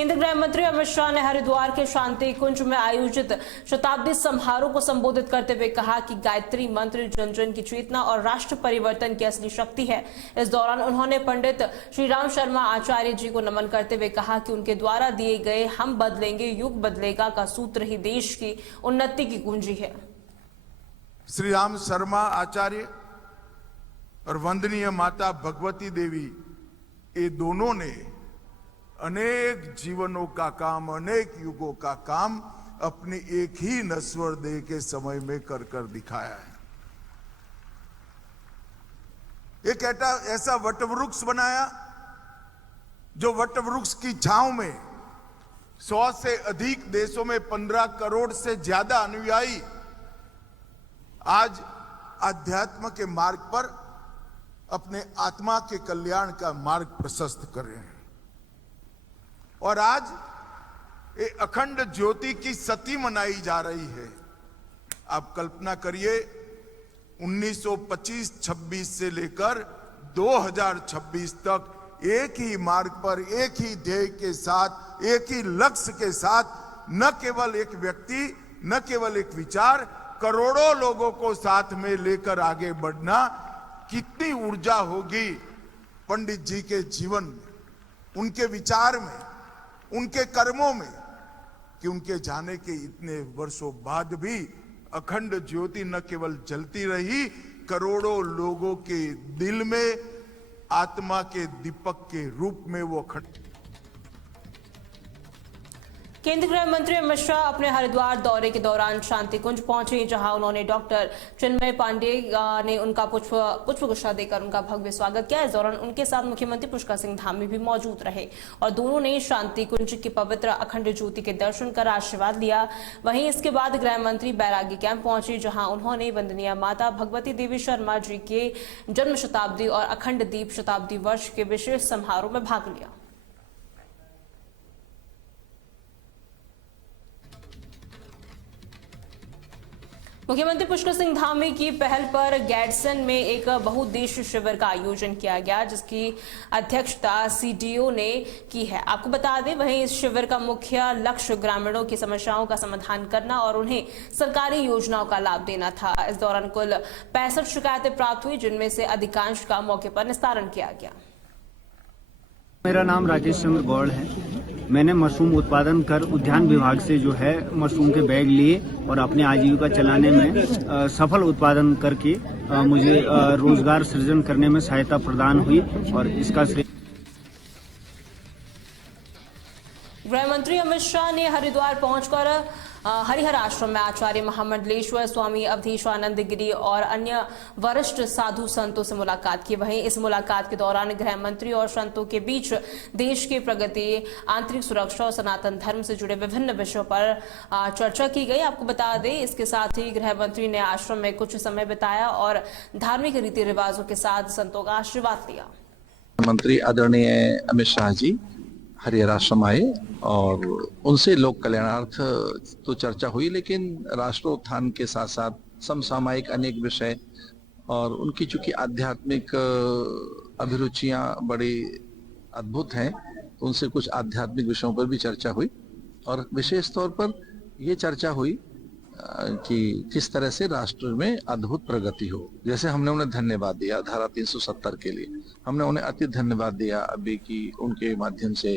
केंद्रीय गृह मंत्री अमित शाह ने हरिद्वार के शांति कुंज में आयोजित शताब्दी समारोह को संबोधित करते हुए कहा कि गायत्री मंत्र जन जन की चेतना और राष्ट्र परिवर्तन की असली शक्ति है। इस दौरान उन्होंने पंडित श्री राम शर्मा आचार्य जी को नमन करते हुए कहा कि उनके द्वारा दिए गए हम बदलेंगे युग बदलेगा का सूत्र ही देश की उन्नति की कुंजी है। श्री राम शर्मा आचार्य और वंदनीय माता भगवती देवी, ये दोनों ने अनेक जीवनों का काम, अनेक युगों का काम अपनी एक ही नश्वर देह के समय में कर कर दिखाया है। एक ऐसा वटवृक्ष बनाया जो वटवृक्ष की छांव में 100 से अधिक देशों में 15 करोड़ से ज्यादा अनुयायी आज अध्यात्म के मार्ग पर अपने आत्मा के कल्याण का मार्ग प्रशस्त कर रहे हैं। और आज ये अखंड ज्योति की सती मनाई जा रही है। आप कल्पना करिए, 1925-26 से लेकर 2026 तक एक ही मार्ग पर, एक ही ध्येय के साथ, एक ही लक्ष्य के साथ न केवल एक व्यक्ति, न केवल एक विचार, करोड़ों लोगों को साथ में लेकर आगे बढ़ना, कितनी ऊर्जा होगी पंडित जी के जीवन में, उनके विचार में, उनके कर्मों में, कि उनके जाने के इतने वर्षों बाद भी अखंड ज्योति न केवल जलती रही, करोड़ों लोगों के दिल में आत्मा के दीपक के रूप में वो अखंड। केंद्रीय गृह मंत्री अमित शाह अपने हरिद्वार दौरे के दौरान शांति कुंज पहुंचे, जहां उन्होंने डॉक्टर चिन्मय पांडेय ने उनका पुष्पगुच्छा देकर उनका भव्य स्वागत किया। इस दौरान उनके साथ मुख्यमंत्री पुष्कर सिंह धामी भी मौजूद रहे और दोनों ने शांति कुंज की पवित्र अखंड ज्योति के दर्शन कर आशीर्वाद लिया। वहीं इसके बाद गृह मंत्री बैरागी कैंप पहुंचे, जहां उन्होंने वंदनीय माता भगवती देवी शर्मा जी के जन्म शताब्दी और अखंड दीप शताब्दी वर्ष के विशेष समारोह में भाग लिया। मुख्यमंत्री पुष्कर सिंह धामी की पहल पर गैडसन में एक बहुउद्देश्यीय शिविर का आयोजन किया गया, जिसकी अध्यक्षता सीडीओ ने की है। आपको बता दें, वहीं इस शिविर का मुख्य लक्ष्य ग्रामीणों की समस्याओं का समाधान करना और उन्हें सरकारी योजनाओं का लाभ देना था। इस दौरान कुल 65 शिकायतें प्राप्त हुई, जिनमें से अधिकांश का मौके पर निस्तारण किया गया। मेरा नाम राजेश चंद्र गौड़ है। मैंने मशरूम उत्पादन कर उद्यान विभाग से जो है मशरूम के बैग लिए और अपने आजीविका चलाने में सफल उत्पादन करके मुझे रोजगार सृजन करने में सहायता प्रदान हुई और इसका श्रेय गृह मंत्री अमित शाह ने हरिद्वार पहुंचकर हरिहर आश्रम में आचार्य महामंडलेश्वर स्वामी अवधेशानंद गिरी और अन्य वरिष्ठ साधु संतों से मुलाकात की। वहीं इस मुलाकात के दौरान गृह मंत्री और संतों के बीच देश की प्रगति, आंतरिक सुरक्षा और सनातन धर्म से जुड़े विभिन्न विषयों पर चर्चा की गई। आपको बता दें, इसके साथ ही गृह मंत्री ने आश्रम में कुछ समय बिताया और धार्मिक रीति रिवाजों के साथ संतों का आशीर्वाद लिया। मंत्री आदरणीय अमित शाह जी हरिहर आश्रम आए और उनसे लोक कल्याणार्थ तो चर्चा हुई, लेकिन राष्ट्रोत्थान के साथ साथ समसामयिक अनेक विषय और उनकी चूंकि आध्यात्मिक अभिरुचियां बड़ी अद्भुत हैं, तो उनसे कुछ आध्यात्मिक विषयों पर भी चर्चा हुई और विशेष तौर पर ये चर्चा हुई कि किस तरह से राष्ट्र में अद्भुत प्रगति हो। जैसे हमने उन्हें धन्यवाद दिया धारा 370 के लिए, हमने उन्हें अति धन्यवाद दिया अभी कि उनके माध्यम से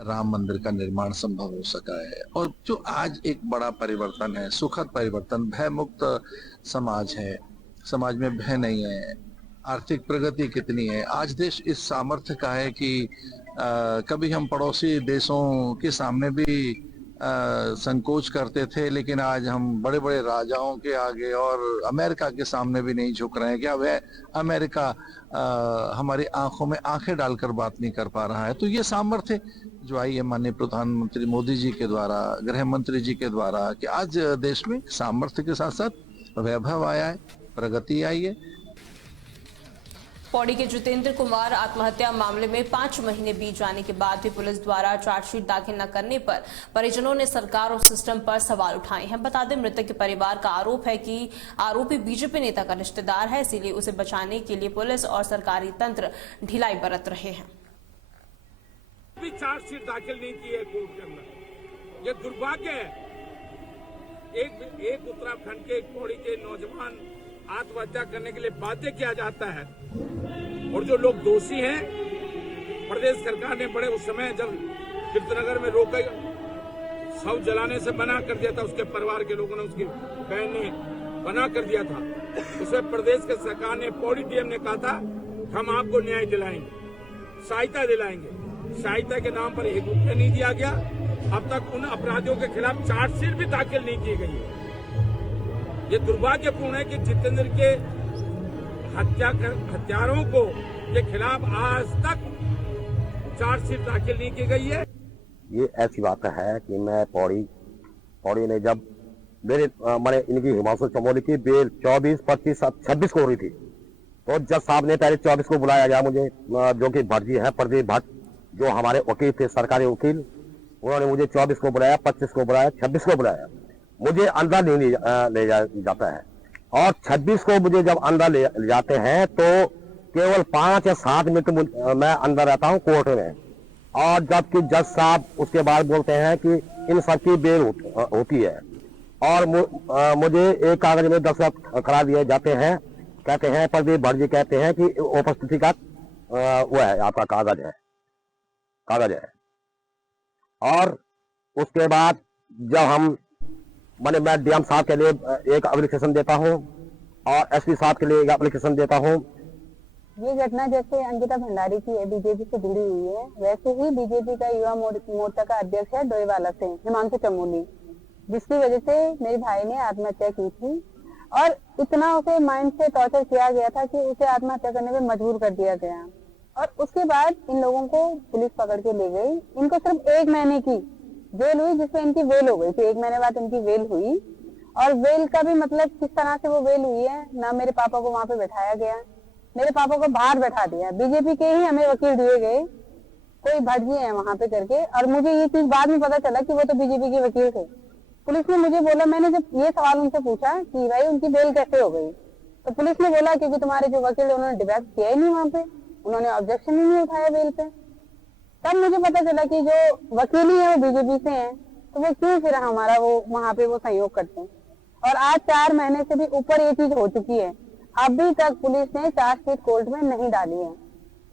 राम मंदिर का निर्माण संभव हो सका है और जो आज एक बड़ा परिवर्तन है, सुखद परिवर्तन, भय मुक्त समाज है, समाज में भय नहीं है, आर्थिक प्रगति कितनी है। आज देश इस सामर्थ्य का है कि कभी हम पड़ोसी देशों के सामने भी संकोच करते थे, लेकिन आज हम बड़े बड़े राजाओं के आगे और अमेरिका के सामने भी नहीं झुक रहे हैं। क्या वह अमेरिका हमारी आंखों में आंखें डालकर बात नहीं कर पा रहा है। तो ये सामर्थ्य जो आई है माननीय प्रधानमंत्री मोदी जी के द्वारा, गृह मंत्री जी के द्वारा, कि आज देश में सामर्थ्य के साथ साथ वैभव आया है, प्रगति आई है। पौड़ी के जितेंद्र कुमार आत्महत्या मामले में 5 महीने बीत जाने के बाद भी पुलिस द्वारा चार्जशीट दाखिल न करने पर परिजनों ने सरकार और सिस्टम पर सवाल उठाए हैं। बता दें, मृतक के परिवार का आरोप है कि आरोपी बीजेपी नेता का रिश्तेदार है, इसीलिए उसे बचाने के लिए पुलिस और सरकारी तंत्र ढिलाई बरत रहे हैं। भी चार्जशीट दाखिल नहीं की है कोर्ट के अंदर। ये दुर्भाग्य है। एक उत्तराखंड के एक पौड़ी के नौजवान आत्महत्या करने के लिए बाध्य किया जाता है, और जो लोग दोषी हैं, प्रदेश सरकार ने बड़े उस समय जब कीर्तनगर में रोक शव जलाने से मना कर दिया था, उसके परिवार के लोगों ने, उसकी बहन ने मना कर दिया था, उसमें प्रदेश के सरकार ने, पौड़ी डीएम ने कहा था हम आपको न्याय दिलाएंगे, सहायता दिलाएंगे। सहायता के नाम पर 1 रुपया नहीं दिया गया। अब तक उन अपराधियों के खिलाफ चार्जशीट भी दाखिल नहीं की गई है। ये दुर्भाग्यपूर्ण है कि जितेंद्र के हत्यारों को के खिलाफ आज तक चार्जशीट दाखिल नहीं की गई है। ये ऐसी बात है कि मैं पौड़ी में जब मैंने इनकी हिमांशु चमोली की बेल 24, 25, 26 को हो रही थी, तो जज साहब ने पहले 24 को बुलाया गया मुझे, जो कि भट्ट जी है, प्रदीप भट्ट, जो हमारे वकील थे, सरकारी वकील, उन्होंने मुझे 24 को बुलाया, 25 को बुलाया, 26 को बुलाया। मुझे अंदर नहीं ले जाता है, और 26 को मुझे जब अंदर ले जाते हैं तो केवल 5 या 7 मिनट मैं अंदर रहता हूँ कोर्ट में, और जबकि जज साहब उसके बाद बोलते हैं कि इन सबकी बेल होती है, और मुझे एक कागज में दस्तखत करा दिए जाते हैं। कहते हैं, प्रदीप भट्ट जी कहते हैं कि उपस्थिति का वो है, आपका कागज है। और उसके बाद जब मैं डीएम साहब के लिए एक एप्लीकेशन देता हूँ और एसपी साहब के लिए एक एप्लीकेशन देता हूँ। ये घटना जैसे अंकिता भंडारी की है, बीजेपी से जुड़ी हुई है, वैसे ही बीजेपी का युवा मोर्चा का अध्यक्ष है डोईवाला से हिमांशु चमोली, जिसकी वजह से मेरे भाई ने आत्महत्या की थी, और इतना उसे माइंड से टॉर्चर किया गया था कि उसे आत्महत्या करने में मजबूर कर दिया गया। और उसके बाद इन लोगों को पुलिस पकड़ के ले गई। इनको सिर्फ 1 महीने की जेल हुई, जिसमें इनकी वेल हो गई थी। 1 महीने बाद इनकी वेल हुई, और वेल का भी मतलब किस तरह से वो वेल हुई है ना, मेरे पापा को वहां पे बैठाया गया, मेरे पापा को बाहर बैठा दिया, बीजेपी के ही हमें वकील दिए गए, कोई भट्ट जी है वहां पे करके। और मुझे ये चीज बाद में पता चला कि वो तो बीजेपी के वकील थे। पुलिस ने मुझे बोला, मैंने जब ये सवाल उनसे पूछा कि भाई उनकी बेल कैसे हो गई, तो पुलिस ने बोला क्योंकि तुम्हारे जो वकील उन्होंने डिफेक्ट किया ही नहीं, वहां पे उन्होंने ऑब्जेक्शन ही नहीं उठाया बेल पे। तब मुझे पता चला कि जो वकील ही है वो बीजेपी से हैं, तो वो क्यों फिर हमारा वो वहां पे वो सहयोग करते हैं। और आज 4 महीने से भी ऊपर ये चीज हो चुकी है, अभी तक पुलिस ने चार्जशीट कोर्ट में नहीं डाली है।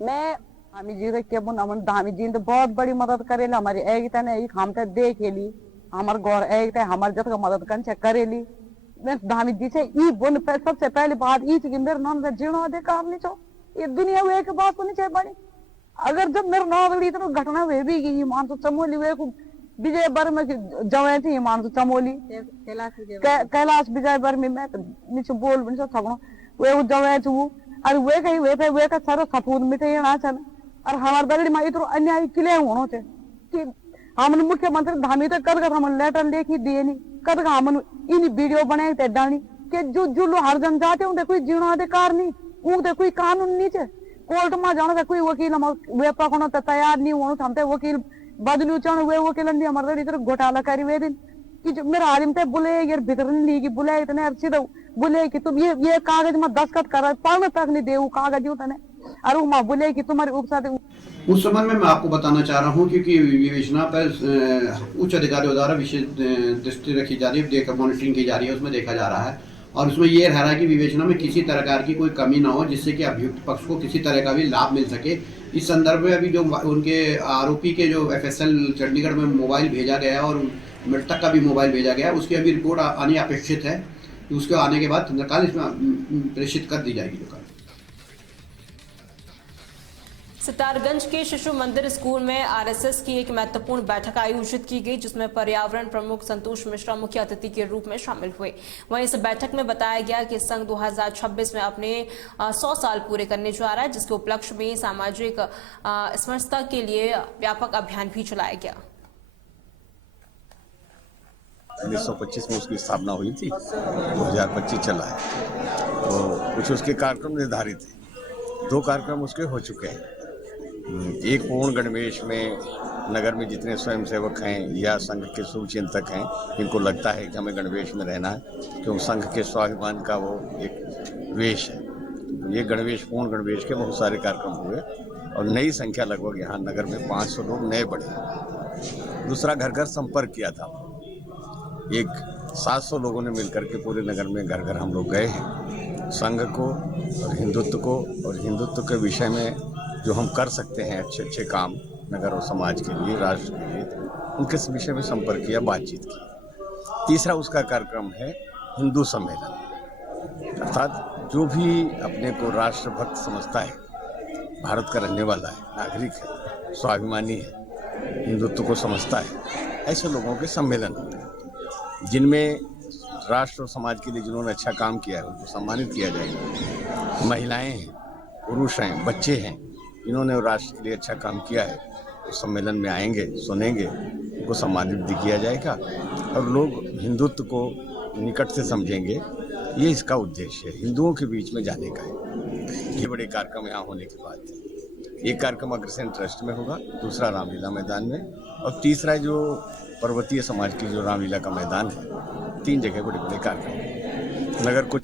मैं हामी जी के धामी जी तो बहुत बड़ी मदद करेला, हमारी एकता ने हम तो देखेली, हमारे घर एकता हमारे जत का मदद करेली। मैं धामी जी से ई बोल सबसे पहली बात ई थी कि मेरे नाम का जीर्ण अधिकार नहीं छो, ये दुनिया में एक बात होनी चाहिए बड़ी। अगर जब मेरे नाम इतना घटना हुई भी कि हिमांशु चमोली वे विजय वर्मा की जवान थी, हिमांशु चमोली कैलाश विजय वर्मा, मैं नीचे बोल भी नहीं सकता, वे जवान थी वो, और वे कहीं वे का सारा सपूत मिटे ना चल। और हमारे दगड़ी में इतना अन्याय क्लियर होना थे कि हमने मुख्यमंत्री धामी तो कर हम लेटर लेके दिए नहीं, कर हम इन वीडियो बनाए थे डाली कि जो लोग हर जन जाते उनके कोई जीवन अधिकार नहीं, उनके कोई कानून नहीं थे। कोर्ट में जाना था कोई वकील वे पकड़ना तो तैयार नहीं होना था, हम वकील बदलू चाह वे वकील हमारे इधर घोटाला करी वे दिन कि जो मेरा हारिम थे बुले यार भीतर नहीं ली कि बुले इतने सीधा बुले कि तुम ये कागज में दस्तखत कर पढ़ने तक नहीं दे कागज तने, और वो बोले कि तुम्हारे उपसाते। उस संबंध में मैं आपको बताना चाह रहा हूं क्योंकि विवेचना पर उच्च अधिकारियों द्वारा विशेष दृष्टि रखी जा रही है, मॉनिटरिंग की जा रही है, उसमें देखा जा रहा है, और उसमें यह रह रहा है कि विवेचना में किसी प्रकार की कोई कमी ना हो जिससे कि अभियुक्त पक्ष को किसी तरह का भी लाभ मिल सके। इस संदर्भ में अभी जो उनके आरोपी के जो FSL चंडीगढ़ में मोबाइल भेजा गया और मृतक का भी मोबाइल भेजा गया, उसकी अभी रिपोर्ट आनी अपेक्षित है। उसके आने के बाद तत्काल इसमें प्रेषित कर दी जाएगी। सितारगंज के शिशु मंदिर स्कूल में आरएसएस की एक महत्वपूर्ण बैठक आयोजित की गई, जिसमें पर्यावरण प्रमुख संतोष मिश्रा मुख्य अतिथि के रूप में शामिल हुए। वहीं इस बैठक में बताया गया कि संघ 2026 में अपने 100 साल पूरे करने जा रहा है, जिसके उपलक्ष्य में सामाजिक समरसता के लिए व्यापक अभियान भी चलाया गया। 1925 में उसकी स्थापना हुई थी, 2025 चला है, तो कुछ उसके कार्यक्रम निर्धारित थे। 2 कार्यक्रम उसके हो चुके हैं। एक पूर्ण गणवेश में नगर में जितने स्वयंसेवक हैं या संघ के शुभचिंतक हैं, इनको लगता है कि हमें गणवेश में रहना है क्योंकि संघ के स्वाभिमान का वो एक वेश है। तो ये गणवेश, पूर्ण गणवेश के बहुत सारे कार्यक्रम हुए। और नई संख्या लगभग यहाँ नगर में 500 लोग नए बढ़े। दूसरा, घर घर संपर्क किया था। एक 700 लोगों ने मिलकर के पूरे नगर में घर घर हम लोग गए हैं। संघ को और हिंदुत्व के विषय में जो हम कर सकते हैं अच्छे अच्छे काम नगर और समाज के लिए, राष्ट्र के लिए, उनके विषय में संपर्क किया, बातचीत की। तीसरा उसका कार्यक्रम है हिंदू सम्मेलन, अर्थात जो भी अपने को राष्ट्रभक्त समझता है, भारत का रहने वाला है, नागरिक है, स्वाभिमानी है, हिंदुत्व को समझता है, ऐसे लोगों के सम्मेलन होते हैं जिनमें राष्ट्र और समाज के लिए जिन्होंने अच्छा काम किया है उनको सम्मानित किया जाएगा। महिलाएं हैं, पुरुष हैं, बच्चे हैं, इन्होंने राष्ट्र के लिए अच्छा काम किया है, उस सम्मेलन में आएंगे, सुनेंगे, उनको सम्मानित भी किया जाएगा और लोग हिंदुत्व को निकट से समझेंगे। ये इसका उद्देश्य है, हिंदुओं के बीच में जाने का है। ये बड़े कार्यक्रम यहाँ होने के बाद एक कार्यक्रम अग्रसेन ट्रस्ट में होगा, दूसरा रामलीला मैदान में और तीसरा जो पर्वतीय समाज की जो रामलीला का मैदान है। 3 जगह बड़े बड़े कार्यक्रम नगर को।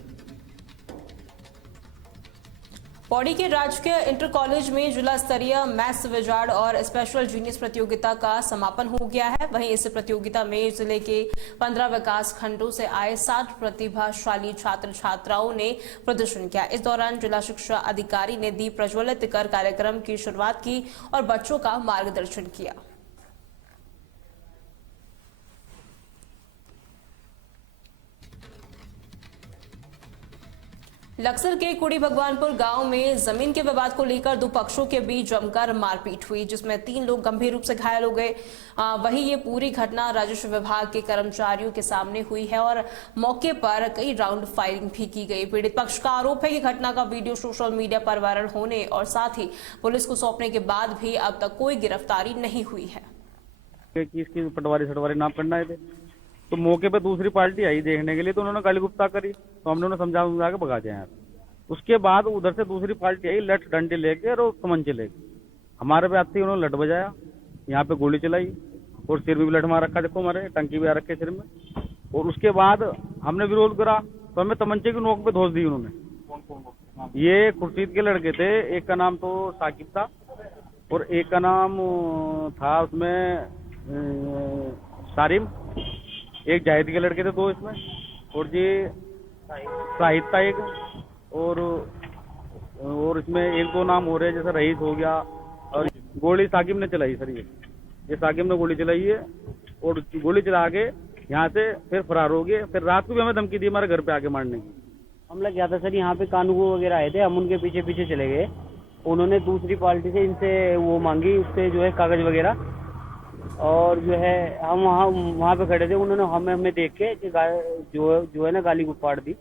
पौड़ी के राजकीय इंटर कॉलेज में जिला स्तरीय मैथ्स विजार्ड और स्पेशल जीनियस प्रतियोगिता का समापन हो गया है। वहीं इस प्रतियोगिता में जिले के 15 विकास खंडों से आए 60 प्रतिभाशाली छात्र छात्राओं ने प्रदर्शन किया। इस दौरान जिला शिक्षा अधिकारी ने दीप प्रज्वलित कर कार्यक्रम की शुरुआत की और बच्चों का मार्गदर्शन किया। लक्सर के कुड़ी भगवानपुर गांव में जमीन के विवाद को लेकर 2 पक्षों के बीच जमकर मारपीट हुई, जिसमें 3 लोग गंभीर रूप से घायल हो गए। वहीं ये पूरी घटना राजस्व विभाग के कर्मचारियों के सामने हुई है और मौके पर कई राउंड फायरिंग भी की गई। पीड़ित पक्ष का आरोप है कि घटना का वीडियो सोशल मीडिया पर वायरल होने और साथ ही पुलिस को सौंपने के बाद भी अब तक कोई गिरफ्तारी नहीं हुई है। इसकी पटवारी नाप करना है तो मौके पे दूसरी पार्टी आई देखने के लिए, तो उन्होंने गाली गुप्ता करी, तो हम लोगों ने समझा के भगा दिया। उसके बाद उधर से दूसरी पार्टी आई लठ डंडे लेके और तमंचे लेके, हमारे पे आते ही उन्होंने लठ बजाया, यहाँ पे गोली चलाई और सिर में भी लठ मार रखा, देखो हमारे टंकी भी आ रखे सिर में। और उसके बाद हमने विरोध करा तो हमें तमंचे की नोक पे धोस दी उन्होंने। ये खुर्शीद के लड़के थे, एक का नाम तो साकिब था और एक का नाम था उसमें सारिम, एक जाहिद के लड़के थे 2 इसमें, और ये शाहिद था एक, और इसमें 1-2 नाम हो रहे हैं, जैसे रईस हो गया। और गोली साकिब ने चलाई सर, ये साकिब ने गोली चलाई है और गोली चला के यहाँ से फिर फरार हो गए। फिर रात को भी हमें धमकी दी हमारे घर पे आके मारने की। हमला किया था सर, यहाँ पे कानून वगैरह आए थे, हम उनके पीछे पीछे चले गए। उन्होंने दूसरी पार्टी से इनसे वो मांगी, उससे जो है कागज वगैरह, और जो है हम वहाँ पे खड़े थे, उन्होंने हमें देख के जो है ना गाली गुप्पाड़ दी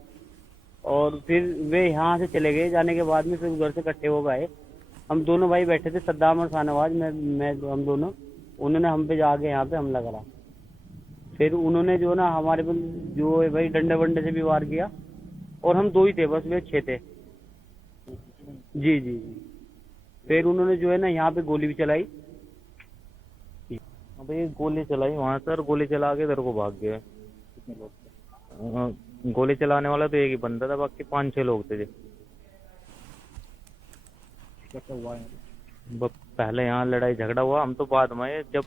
और फिर वे यहाँ से चले गए। जाने के बाद में फिर उधर से इकट्ठे हो गए। हम दोनों भाई बैठे थे, सद्दाम और शाहनवाज, मैं हम दोनों, उन्होंने हम पे जाके यहाँ पे हमला करा। फिर उन्होंने जो ना हमारे पे जो है भाई डंडे वंडे से भी वार किया और हम 2 ही थे बस, वे 6 थे। जी। फिर उन्होंने जो है ना यहाँ पे गोली भी चलाई, भाई गोली चलाई वहाँ सर, गोली चला के इधर को भाग गए। गोली चलाने वाला तो एक ही बंदा था, बाकी 5-6 लोग थे। पहले यहाँ लड़ाई झगड़ा हुआ, हम तो बाद में जब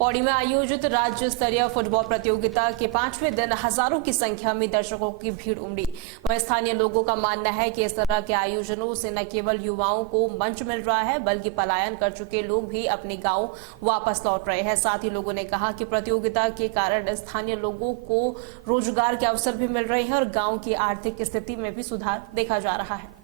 पौड़ी में आयोजित राज्य स्तरीय फुटबॉल प्रतियोगिता के 5वें दिन हजारों की संख्या में दर्शकों की भीड़ उमड़ी। वहीं स्थानीय लोगों का मानना है कि इस तरह के आयोजनों से न केवल युवाओं को मंच मिल रहा है, बल्कि पलायन कर चुके लोग भी अपने गांव वापस लौट रहे हैं। साथ ही लोगों ने कहा कि प्रतियोगिता के कारण स्थानीय लोगों को रोजगार के अवसर भी मिल रहे हैं और गाँव की आर्थिक स्थिति में भी सुधार देखा जा रहा है।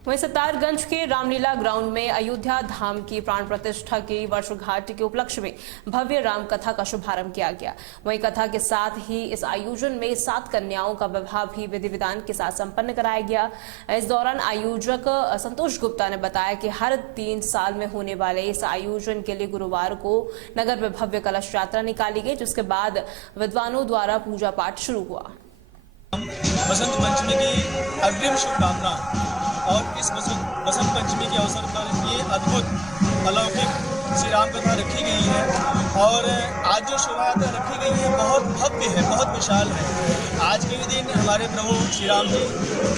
वहीं सत्तारगंज के रामलीला ग्राउंड में अयोध्या धाम की प्राण प्रतिष्ठा की वर्षगांठ के उपलक्ष्य में भव्य राम कथा का शुभारंभ किया गया। वहीं कथा के साथ ही इस आयोजन में 7 कन्याओं का विवाह भी विधि विधान के साथ संपन्न कराया गया। इस दौरान आयोजक संतोष गुप्ता ने बताया कि हर 3 साल में होने वाले इस आयोजन के लिए गुरुवार को नगर में भव्य कलश यात्रा निकाली गई, जिसके बाद विद्वानों द्वारा पूजा पाठ शुरू हुआ। बसंत पंचमी की अग्रिम शुभकामना और इस बसंत पंचमी के अवसर पर ये अद्भुत अलौकिक श्री राम कथा रखी गई है और आज जो शोभा यात्रा रखी गई है बहुत भव्य है, बहुत विशाल है। आज के दिन हमारे प्रभु श्री राम जी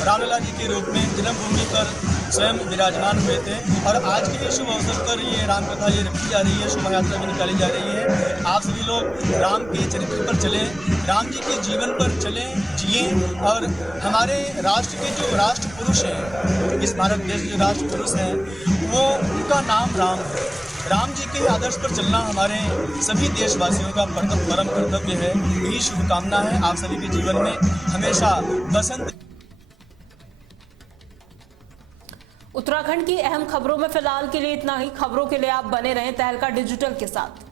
रामलला जी के रूप में जन्मभूमि पर स्वयं विराजमान हुए थे और आज के ये शुभ अवसर पर ये राम कथा ये रखी जा रही है, शोभा यात्रा भी निकाली जा रही है। आप सभी लोग राम के चरित्र पर चलें, राम जी के जीवन पर चलें, जिएं और हमारे राष्ट्र के जो राष्ट्र पुरुष हैं, इस भारत देश के जो राष्ट्र पुरुष हैं, वो उनका नाम राम है। राम जी के आदर्श पर चलना हमारे सभी देशवासियों का परम कर्तव्य है। यही शुभकामना है आप सभी के जीवन में हमेशा बसंत। उत्तराखंड की अहम खबरों में फिलहाल के लिए इतना ही। खबरों के लिए आप बने रहें तहलका डिजिटल के साथ।